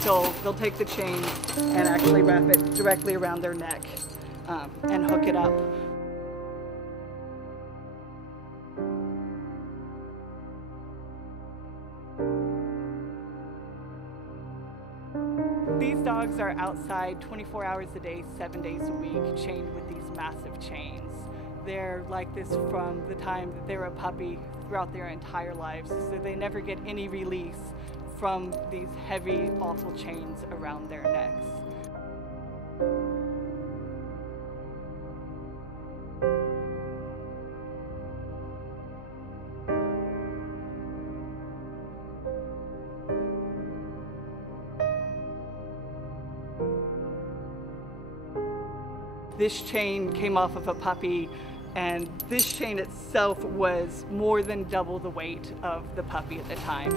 So they'll take the chain and actually wrap it directly around their neck and hook it up. These dogs are outside 24 hours a day, 7 days a week, chained with these massive chains. They're like this from the time that they were a puppy throughout their entire lives, so they never get any release from these heavy, awful chains around their necks. This chain came off of a puppy, and this chain itself was more than double the weight of the puppy at the time.